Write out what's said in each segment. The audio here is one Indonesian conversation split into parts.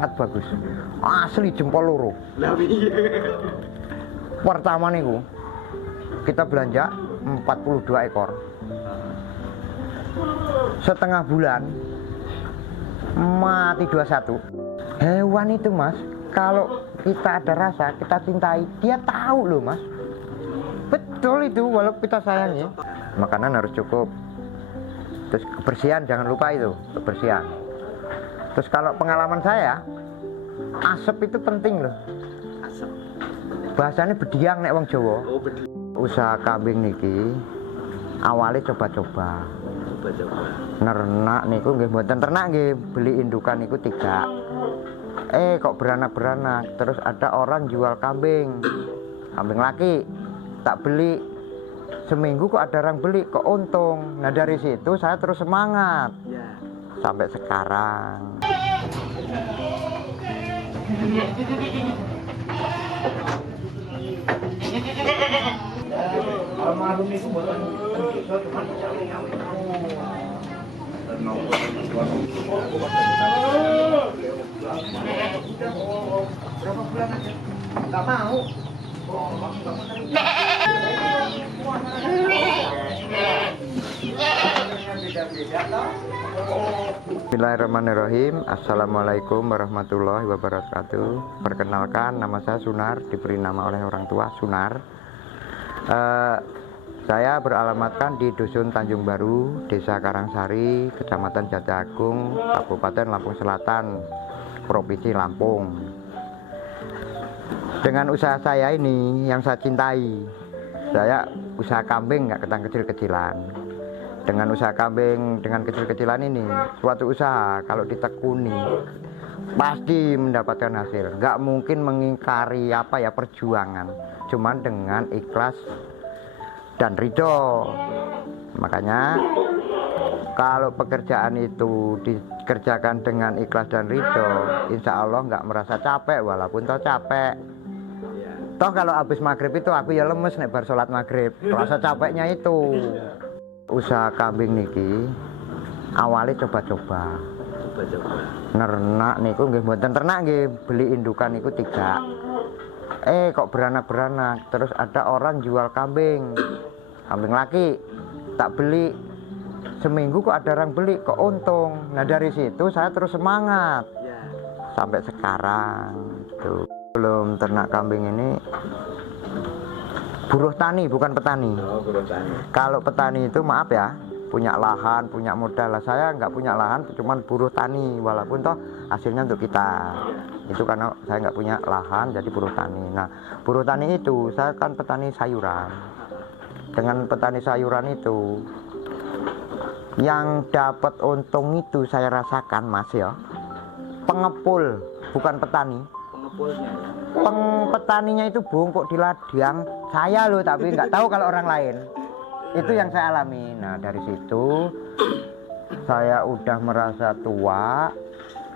sangat bagus. Asli jempol loro. Pertama niku kita belanja 42 ekor. Setengah bulan mati 21. Hewan itu mas, kalau kita ada rasa, kita cintai, dia tahu loh mas. Betul itu, walaupun kita sayangi. Makanan harus cukup. Terus kebersihan jangan lupa itu, kebersihan. Terus kalau pengalaman saya, asap itu penting loh. Asap. Bahasanya bediang nek wong Jawa. Oh, bener. Usaha kambing niki awalnya coba-coba. Coba-coba. Nernak niku nggih mboten ternak nggih, beli indukan niku 3. Kok beranak-beranak. Terus ada orang jual kambing. Kambing laki. Tak beli. Seminggu kok ada orang beli, kok untung. Nah dari situ saya terus semangat. Ya. Sampai sekarang. Gak mau. Bismillahirrahmanirrahim. Assalamualaikum warahmatullahi wabarakatuh. Perkenalkan, nama saya Sunar, diberi nama oleh orang tua Sunar. Saya beralamatkan di Dusun Tanjung Baru, Desa Karangsari, Kecamatan Jatiagung, Kabupaten Lampung Selatan, Provinsi Lampung. Dengan usaha saya ini yang saya cintai, saya usaha kambing nggak ketang kecil-kecilan. Dengan usaha kambing dengan kecil-kecilan ini, suatu usaha kalau ditekuni pasti mendapatkan hasil. Nggak mungkin mengingkari perjuangan, cuman dengan ikhlas dan ridho. Makanya kalau pekerjaan itu dikerjakan dengan ikhlas dan ridho, insya Allah nggak merasa capek, walaupun toh capek. Toh kalau habis maghrib itu aku ya lemes nek bar sholat maghrib, rasa capeknya itu. Usaha kambing niki awalnya coba-coba. Nernak niku nggih mboten ternak nggih, beli indukan niku 3. Kok beranak-beranak. Terus ada orang jual kambing. Kambing laki. Tak beli. Seminggu kok ada orang beli, kok untung. Nah dari situ saya terus semangat. Sampai sekarang tuh. Belum ternak kambing ini buruh tani, bukan petani. Buruh tani. Kalau petani itu maaf ya, punya lahan, punya modal. Saya nggak punya lahan, cuman buruh tani, walaupun toh hasilnya untuk kita. Itu karena saya nggak punya lahan, jadi buruh tani. Nah, buruh tani itu saya kan petani sayuran. Dengan petani sayuran itu, yang dapat untung itu saya rasakan mas ya, pengepul, bukan petani. Petaninya itu bungkuk di ladang saya loh, tapi nggak tahu kalau orang lain. Itu yang saya alami. Nah dari situ saya udah merasa tua,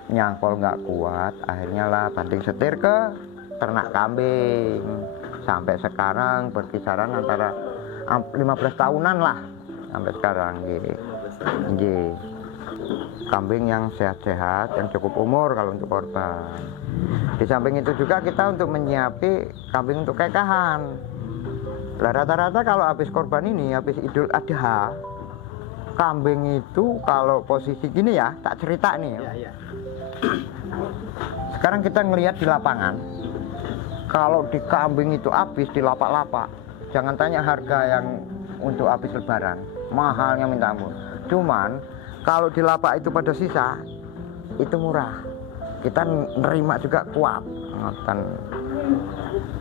nyangkol nggak kuat, akhirnya lah banting setir ke ternak kambing. Sampai sekarang berkisaran antara 15 tahunan lah sampai sekarang gitu. Kambing yang sehat-sehat, yang cukup umur kalau untuk korban. Di samping itu juga kita untuk menyiapi kambing untuk kekahan. Lah rata-rata kalau habis korban ini, habis Idul Adha, kambing itu kalau posisi gini ya, tak cerita nih. Ya. Sekarang kita ngelihat di lapangan, kalau di kambing itu habis di lapak-lapak, jangan tanya harga yang untuk habis lebaran, mahalnya minta ampun. Cuman kalau di lapak itu pada sisa, itu murah. Kita nerima juga kuat.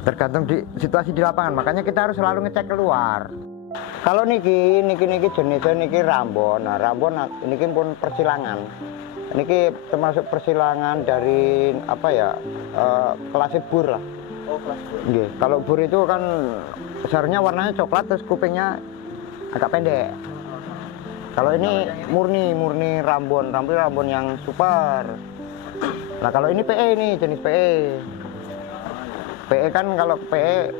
Tergantung di situasi di lapangan. Makanya kita harus selalu ngecek keluar. Kalau niki jenisnya niki Rambon. Nah, Rambon niki pun persilangan. Niki termasuk persilangan dari kelas bur lah. Oh, kelas bur. Nggih, kalau bur itu kan seharusnya warnanya coklat, terus kupingnya agak pendek. Kalau ini murni Rambon yang super. Nah kalau ini PE nih, jenis PE. PE kan kalau PE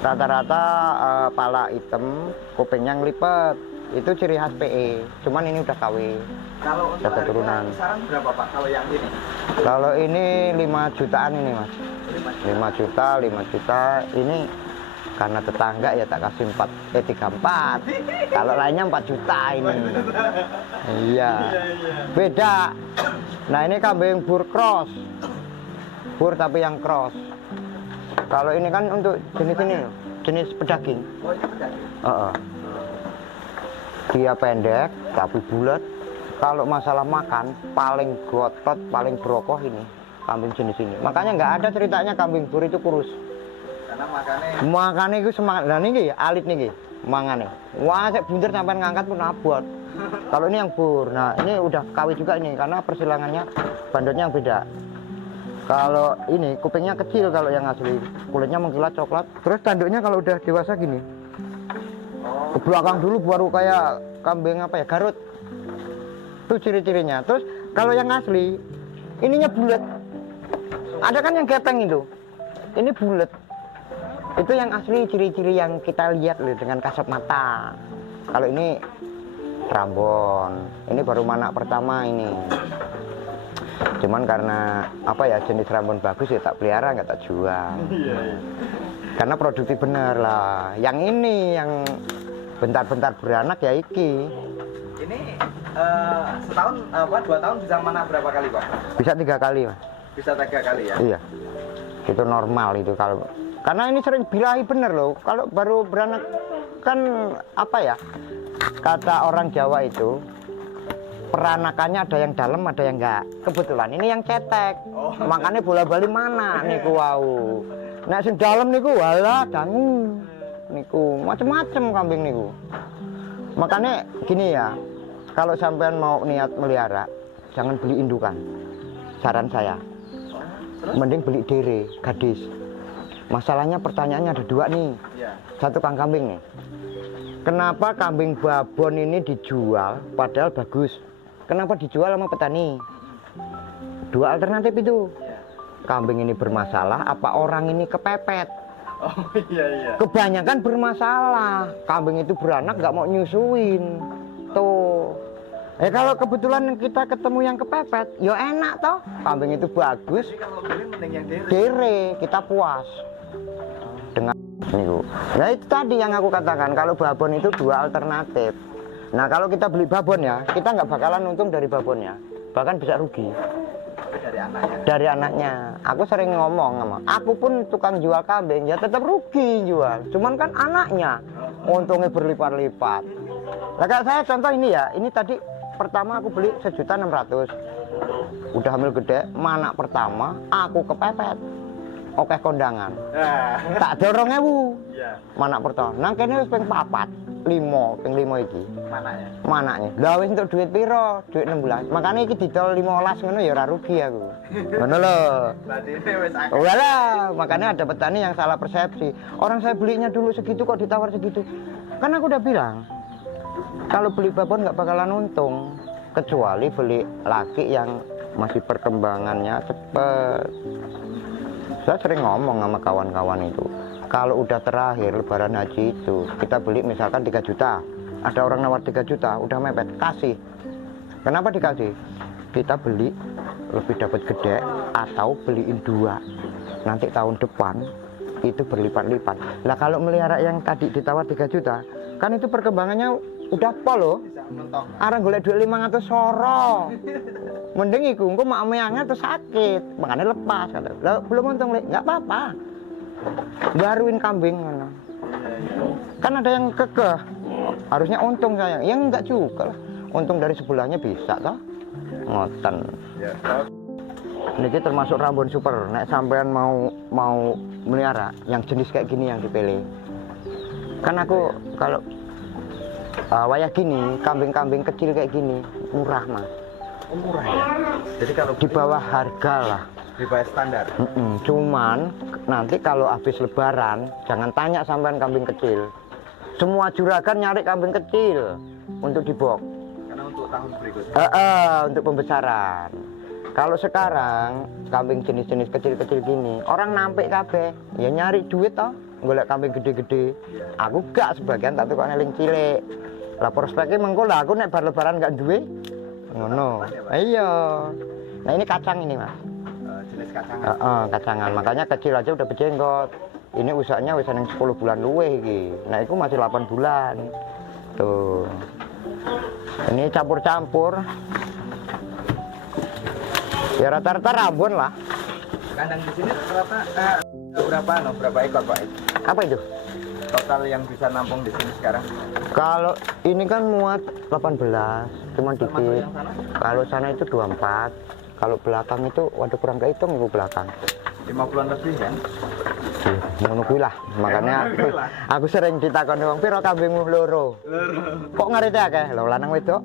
rata-rata pala hitam, kupingnya ngelipet. itu ciri khas PE. Cuman ini udah KW. Kalau untuk Ada keturunan. harga kisaran berapa Pak? Kalau yang ini? Kalau ini 5 jutaan ini Mas. 5 juta, 5 juta. Ini karena tetangga ya tak kasih 34. Kalau lainnya 4 juta ini. Iya. Beda. Nah, ini kambing bur cross. Bur tapi yang cross. Kalau ini kan untuk jenis ini loh, jenis pedaging. Oh, ini pedaging. Dia pendek tapi bulat. Kalau masalah makan paling gotot, paling berokoh ini kambing jenis ini. Makanya nggak ada ceritanya kambing bur itu kurus. Karena makannya Makannya itu semangat. Nah ini alit nih, mangane. Wah, saya bunter sampai ngangkat pun abot. Kalau ini yang bur. Nah ini udah KW juga ini karena persilangannya bandotnya beda. Kalau ini kupingnya kecil kalau yang asli, kulitnya mengkilat coklat. Terus tanduknya kalau udah dewasa gini, ke belakang dulu baru kayak kambing apa ya, Garut. Itu ciri-cirinya. Terus kalau yang asli, ininya bulat. Ada kan yang gepeng itu, ini bulat. Itu yang asli ciri-ciri yang kita lihat loh dengan kasat mata. Kalau ini Rambon, ini baru manak pertama ini. Cuman karena apa ya, jenis Rambon bagus ya tak pelihara, nggak tak jual. Karena produktif bener lah. Yang ini yang bentar-bentar beranak ya iki. ini setahun apa 2 tahun bisa mana berapa kali Pak? Bisa 3 kali Mas. Bisa 3 kali ya? Iya. Itu normal itu kalau. Karena ini sering birahi bener loh. Kalau baru beranak kan apa ya? Kata orang Jawa itu peranakannya ada yang dalam, ada yang enggak. Kebetulan ini yang cetek. Makanya bola-bali mana niku wau. Nek sing dalam niku walah dangu. Niku macem-macem kambing niku. Makanya gini ya, kalau sampean mau niat melihara, jangan beli indukan. Saran saya, mending beli dere, gadis. Masalahnya pertanyaannya ada 2 nih. Satu kambing nih. Kenapa kambing babon ini dijual padahal bagus? Kenapa dijual sama petani? 2 alternatif itu. Kambing ini bermasalah, apa orang ini kepepet? Oh iya. Kebanyakan bermasalah. Kambing itu beranak nggak mau nyusuin. Tuh. Kalau kebetulan kita ketemu yang kepepet, ya enak toh. Kambing itu bagus. Jadi kalau beli mending yang Dere, kita puas. Dengan niku. Nah itu tadi yang aku katakan, kalau babon itu 2 alternatif. Nah kalau kita beli babon ya, kita nggak bakalan untung dari babonnya, bahkan bisa rugi dari anaknya. Aku sering ngomong sama, aku pun tukang jual kambing ya tetap rugi jual, cuman kan anaknya untungnya berlipat-lipat. Nah kayak saya contoh ini ya, ini tadi pertama aku beli 1.600.000, udah hamil gede, manak pertama aku kepepet. Oke kondangan. Tak dorong ewu. Manak pertama. Nang kene wis ping 4, 5, ping 5 iki. Manaknya. Lah wis entuk duit piro? Duit 16. Makane iki didol 15 ngono ya ora rugi aku. Ngono lho. Badine wis akeh. Walah, makanya ada petani yang salah persepsi. Orang saya belinya dulu segitu kok ditawar segitu. Kan aku udah bilang, kalau beli babon nggak bakalan untung, kecuali beli laki yang masih perkembangannya cepet. Saya sering ngomong sama kawan-kawan itu, kalau udah terakhir lebaran haji itu kita beli misalkan 3 juta, ada orang nawar 3 juta, udah mepet, kasih. Kenapa dikasih? Kita beli lebih dapat gede atau beliin 2, nanti tahun depan itu berlipat-lipat. Lah kalau melihara yang tadi ditawar 3 juta, kan itu perkembangannya udah pol loh. Arang golek duit 500 soro. Mending iku engko mak meangnya terus sakit, makanya lepas kata. Lah belum untung lek, enggak apa-apa. Baruin kambing ngono. Kan ada yang kekeh. Harusnya untung saya. Ya enggak juga lah. Untung dari sebelahnya bisa toh. Ngoten. Niki termasuk Rambon super. Nek sampean mau melihara yang jenis kayak gini yang dipilih. Kan aku kalau wayah gini, kambing-kambing kecil kayak gini murah Mas. Murah ya. Jadi kalau Di bawah harga lah. di bawah standar. Cuman nanti kalau habis lebaran jangan tanya sampean kambing kecil. Semua juragan nyari kambing kecil untuk dibok. Karena untuk tahun berikutnya. Untuk pembesaran. Kalau sekarang kambing jenis-jenis kecil-kecil gini, orang nampik kabeh, ya nyari duit toh, golek kambing gede-gede. Aku gak, sebagian tak tukang eling cilik. Lah prospeknya mengko lah aku nek bar lebaran gak duwe. Ngono. Iya. Nah ini kacang ini Mas. Jenis kacang. Kacangan. Makanya kecil aja udah berjenggot. Ini usahanya wis nang 10 bulan luweh iki. Nah iku masih 8 bulan. Tuh. Ini campur-campur. Ya rata-rata Rabon lah. Kandang di sini rata-rata berapa ekor Pak? Apa itu? Total yang bisa nampung di sini sekarang. Kalau ini kan muat 18, cuma Termasuk dikit. yang sana Kalau sana itu 24. Kalau belakang itu waduh kurang kehitung itu belakang. 50-an lebih kan? Ngono kuwi lah. Makanya aku sering ditakoni wong piro kambingmu loro. Kok ngerti akeh? Lho lanang wedok.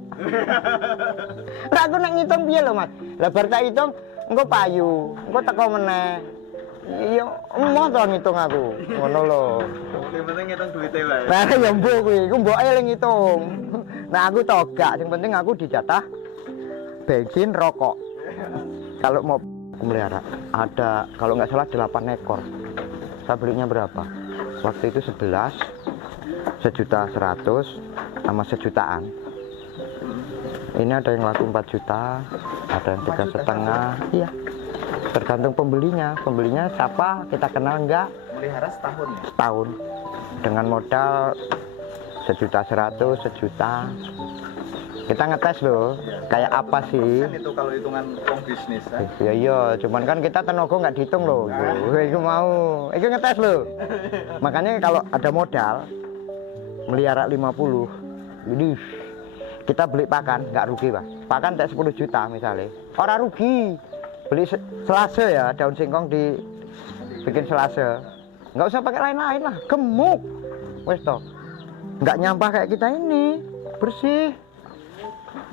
Lah aku nek ngitung piye lho Mas? Lah bar tak hitung engko payu, engko teko meneh. Iya, mau to ngitung aku. Ngono lho. Yang penting ngitung duitnya wae. Nah, ya mbok kuwi, ku mboke eling ngitung. Nah, aku togak, sing penting aku dijatah bensin rokok. Kalau mau melihara ada kalau nggak salah 8 ekor. Saya belinya berapa? Waktu itu 11 1.100.000 sama sejutaan. Ini ada yang laku 4 juta, ada yang 3,5. Iya. Tergantung pembelinya. Pembelinya siapa, kita kenal enggak? Melihara setahun ya? Setahun. Dengan modal 1.100.000, 1 juta. Kita ngetes loh, kayak apa sih? Kan itu kalau hitungan uang bisnis kan? Ya iya, cuman kan kita tenaga nggak dihitung loh. Itu mau, itu ngetes loh. Makanya kalau ada modal melihara 50, ini kita beli pakan nggak rugi Pak. Pakan tak 10 juta misalnya, orang rugi. Beli selase ya, daun singkong dibikin selase. Nggak usah pakai lain-lain lah, gemuk. Wes toh, nggak nyampah kayak kita ini, bersih.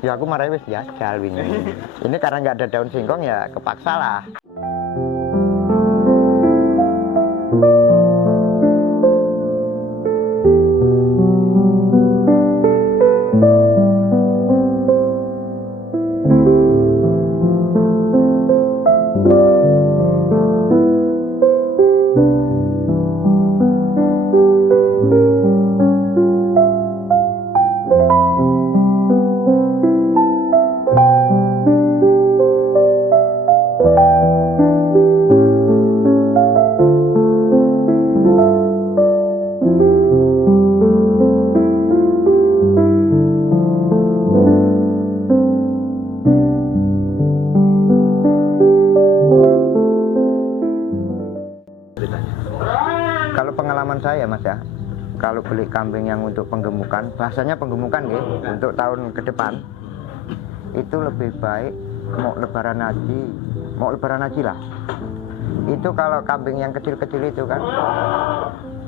Ya aku marah wis jajal ini. Ini karena nggak ada daun singkong ya kepaksa lah. Kalau pengalaman saya Mas ya, kalau beli kambing yang untuk penggemukan, bahasanya penggemukan ya, untuk tahun ke depan itu lebih baik mau lebaran haji lah. Itu kalau kambing yang kecil-kecil itu kan,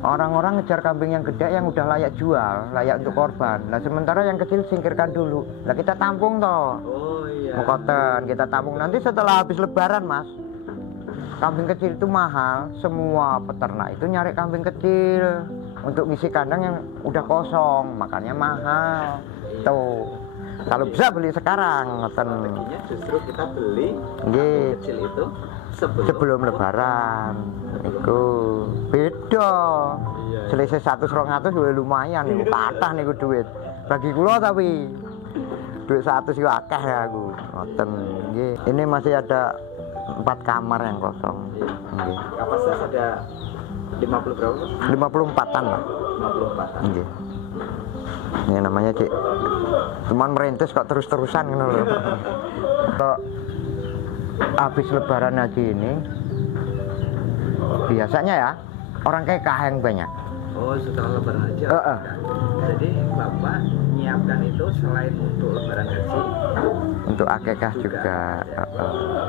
orang-orang ngejar kambing yang gede yang udah layak jual, layak untuk korban. Nah sementara yang kecil singkirkan dulu. Nah kita tampung toh, mukoten kita tampung nanti setelah habis lebaran Mas. Kambing kecil itu mahal, semua peternak itu nyari kambing kecil untuk ngisi kandang yang udah kosong, makanya mahal. Tuh, kalau bisa beli sekarang, ngoten. Strateginya justru kita beli Nggih, kecil itu sebelum lebaran. Iku beda. Selisih 100-200 lumayan niku, kathah niku duit. Bagi kula tapi duit 100 yo akeh ya aku. Ngoten. Nggih, ini masih ada 4 kamar yang kosong. Nggih. kapasitas ada 50 berapa? 54-an lah. 54. Nggih. Ini namanya Cik. Cuman merintis kok terus-terusan ngono lho. Kok habis lebaran haji ini biasanya ya orang kekah yang banyak. Oh, setelah lebaran haji. Jadi Bapak menyiapkan itu selain untuk lebaran haji, Untuk akekah juga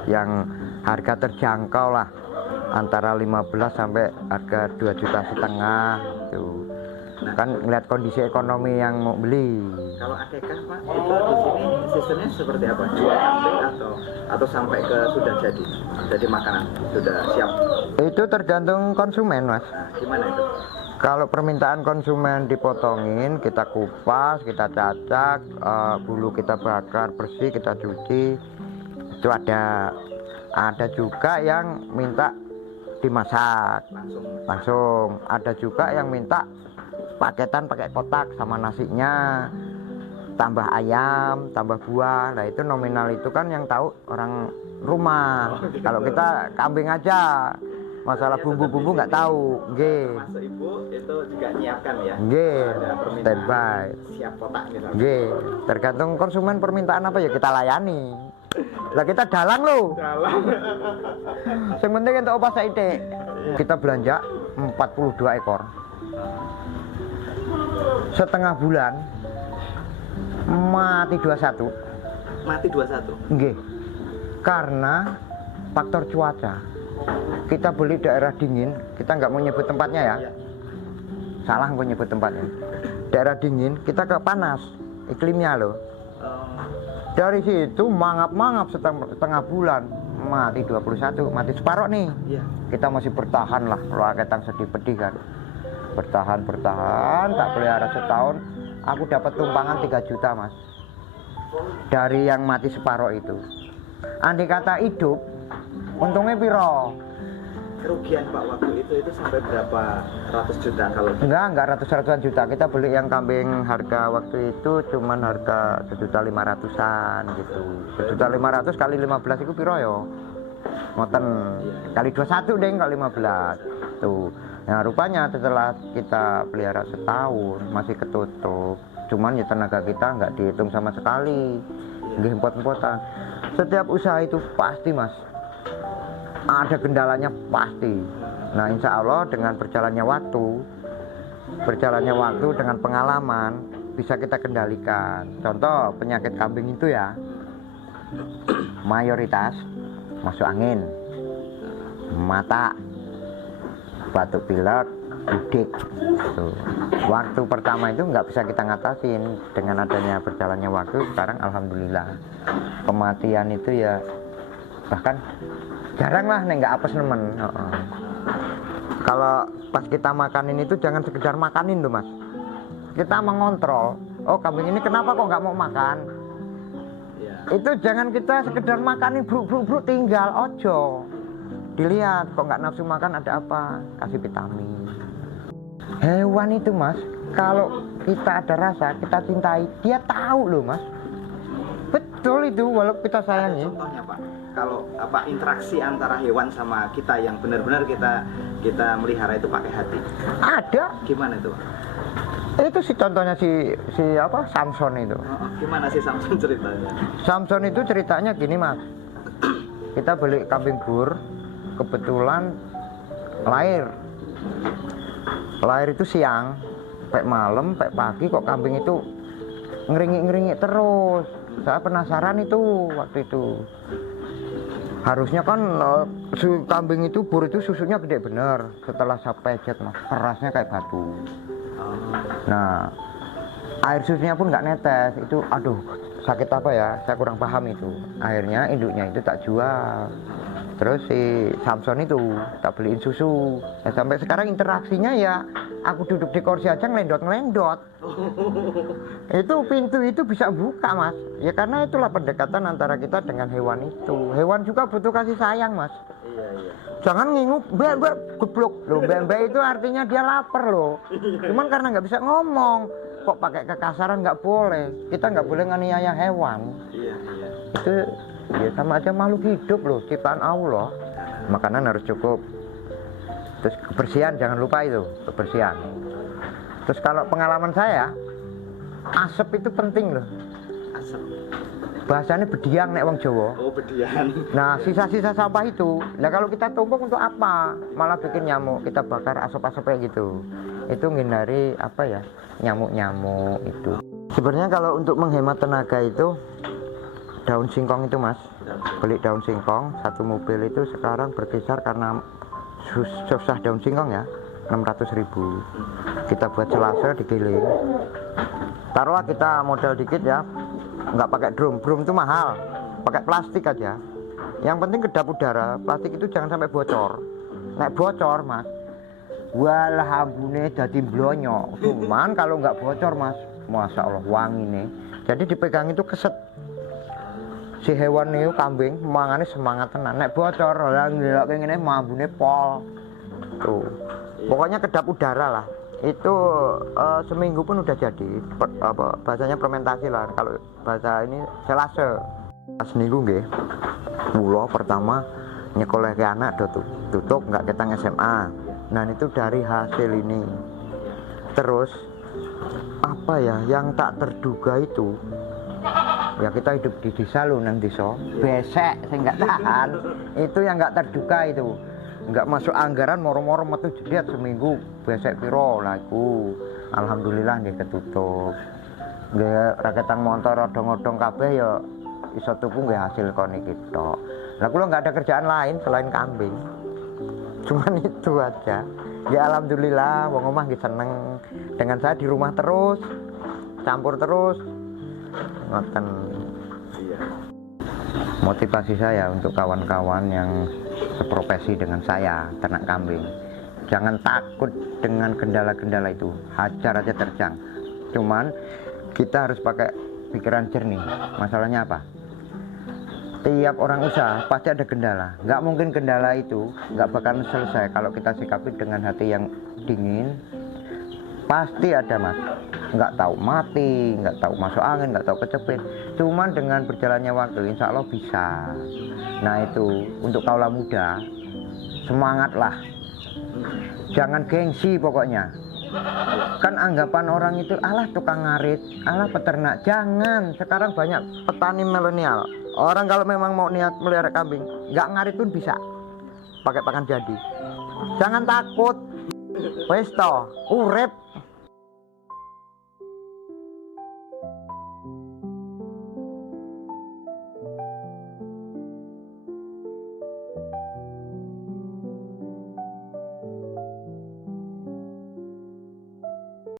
yang harga terjangkau lah, antara 15 sampai harga 2,5 juta tuh. Kan ngeliat kondisi ekonomi yang mau beli. kalau akekah Pak, itu di sini sistemnya seperti apa? Jual kambing atau sampai ke sudah jadi makanan, sudah siap? Itu tergantung konsumen Mas. Nah, gimana itu? Kalau permintaan konsumen dipotongin, kita kupas, kita cacak, bulu kita bakar bersih, kita cuci. Itu ada juga yang minta dimasak langsung. Ada juga yang minta paketan pakai kotak sama nasinya. tambah ayam, tambah buah. Nah itu nominal itu kan yang tahu orang rumah. Kalau kita kambing aja, masalah bumbu-bumbu nggak tahu. Nggih. Masuk ibu itu juga nyiapkan ya. Nggih. Ada permintaan Standby. siap kotak misalnya. Nggih. Tergantung konsumen permintaan apa ya kita layani. Lah kita dalang loh. Dalam. Yang penting untuk opa saite. Kita belanja 42 ekor. Setengah bulan mati 21. Mati 21. Nggih. Karena faktor cuaca. Kita beli daerah dingin, kita nggak mau nyebut tempatnya ya. Iya. Salah mau nyebut tempatnya. Daerah dingin, kita ke panas iklimnya loh. Dari situ mangap-mangap setengah bulan mati 21, mati separuh nih. Iya. Kita masih bertahan lah, kalau ketang sedih pedih kan. Bertahan, tak pelihara setahun, aku dapat tumpangan 3 juta mas. Dari yang mati separuh itu. Andai kata hidup, untungnya piro? Kerugian Pak waktu itu sampai berapa ratus juta kalau Enggak ratus-ratusan juta. Kita beli yang kambing harga waktu itu cuman harga 1.500.000-an gitu. 1.500.000 kali 15 itu piro yo? Ngoten kali 21 deng kali 15 tuh. Nah rupanya setelah kita pelihara setahun masih ketutup, cuman ya tenaga kita nggak dihitung sama sekali, nggih empot-empotan. Setiap usaha itu pasti mas ada kendalanya pasti. Nah insya Allah dengan berjalannya waktu dengan pengalaman bisa kita kendalikan. Contoh penyakit kambing itu ya mayoritas masuk angin, mata, batuk pilek, udik. Tuh. Waktu pertama itu nggak bisa kita ngatasin. Dengan adanya berjalannya waktu sekarang alhamdulillah kematian itu ya bahkan jarang lah nggak apes nemen. Kalau pas kita makanin itu jangan sekedar makanin tuh mas, kita mengontrol. Oh kambing ini kenapa kok nggak mau makan? Itu jangan kita sekedar makanin bruk tinggal ojo. Dilihat kok nggak nafsu makan ada apa, kasih vitamin. Hewan itu mas, kalau kita ada rasa, kita cintai, dia tahu loh mas. Betul itu, walau kita sayangi. Contohnya Pak, kalau interaksi antara hewan sama kita yang benar-benar kita melihara itu pakai hati. Ada. Gimana itu Pak? Itu sih contohnya si Samson itu. Gimana sih Samson ceritanya? Samson itu ceritanya gini mas. Kita beli kambing bur, kebetulan lahir itu siang, sampai malam, sampai pagi kok kambing itu ngeringik terus. Saya penasaran itu waktu itu. Harusnya kan kambing itu bur itu susunya gede bener. Setelah saya pejet mas, kerasnya kayak batu. Nah, air susunya pun nggak netes. Itu aduh sakit apa ya? Saya kurang paham itu. Akhirnya induknya itu tak jual. Terus si Samson itu tak beliin susu. Nah, sampai sekarang interaksinya ya aku duduk di kursi aja ngelendot. Itu pintu itu bisa buka mas. Ya karena itulah pendekatan antara kita dengan hewan itu. Hewan juga butuh kasih sayang mas. Iya. Jangan ngingup, mbak geblok loh. Mbak itu artinya dia lapar loh. Cuman karena nggak bisa ngomong, kok pakai kekasaran nggak boleh. Kita nggak boleh nganiaya hewan. Iya. Itu ya sama aja makhluk hidup loh, ciptaan Allah. Makanan harus cukup. Terus kebersihan jangan lupa itu, kebersihan. Terus kalau pengalaman saya, asap itu penting loh. Asap. Bahasanya bediang nek wong Jawa. Oh bedian. Nah sisa-sisa sampah itu, nah kalau kita tumpuk untuk apa? Malah bikin nyamuk. Kita bakar asap-asapnya gitu. Itu menghindari apa ya, nyamuk-nyamuk itu. Sebenarnya kalau untuk menghemat tenaga itu daun singkong itu mas, beli daun singkong satu mobil itu sekarang berkisar karena susah daun singkong ya 600.000. Kita buat selasa digiling. Taruhlah kita modal dikit ya, nggak pakai drum itu mahal, pakai plastik aja. Yang penting kedap udara, plastik itu jangan sampai bocor. Nek bocor mas, walah ambune dadi blonyo. Cuman kalau nggak bocor mas, masya Allah wangi nih. Jadi dipegang itu keset. Si hewan itu kambing mangane semangat tenan. Nek bocor lah ndelok ngene ambune pol. Tuh. Pokoknya kedap udara lah. itu seminggu pun udah jadi. Bahasanya fermentasi lah, kalau bahasa ini selase. Pas minggu nggih, kula pertama nyekoleh ke anak do tutup nggak ketang SMA. Nah itu dari hasil ini. Terus apa ya yang tak terduga itu, ya kita hidup di desa lo nang desa, besek saya nggak tahan. Itu yang nggak terduga itu, nggak masuk anggaran moro-moro metu jediat seminggu besek piro lah iku. Alhamdulillah nggih ketutup. Nggih raketang motor odong-odong kabeh ya iso tuku nggih hasil kon iki tok. Lah kula nggak ada kerjaan lain selain kambing. Cuman itu aja. Ya alhamdulillah wong omah nggih seneng dengan saya di rumah terus, campur terus. Ngoten. Iya. Motivasi saya untuk kawan-kawan yang seprofesi dengan saya ternak kambing, jangan takut dengan kendala-kendala itu, hajar aja terjang. Cuman kita harus pakai pikiran jernih. Masalahnya apa? Tiap orang usaha pasti ada kendala. Nggak mungkin kendala itu nggak bakal selesai kalau kita sikapi dengan hati yang dingin. Pasti ada mas. Nggak tahu mati, nggak tahu masuk angin, nggak tahu kecepit. Cuman dengan berjalannya waktu, insya Allah bisa. Nah itu untuk kaula muda, semangatlah. Jangan gengsi pokoknya. Kan anggapan orang itu, alah tukang ngarit, alah peternak. Jangan. Sekarang banyak petani milenial. Orang kalau memang mau niat melihara kambing, nggak ngarit pun bisa. Pakai pakan jadi. Jangan takut. Wes toh, urip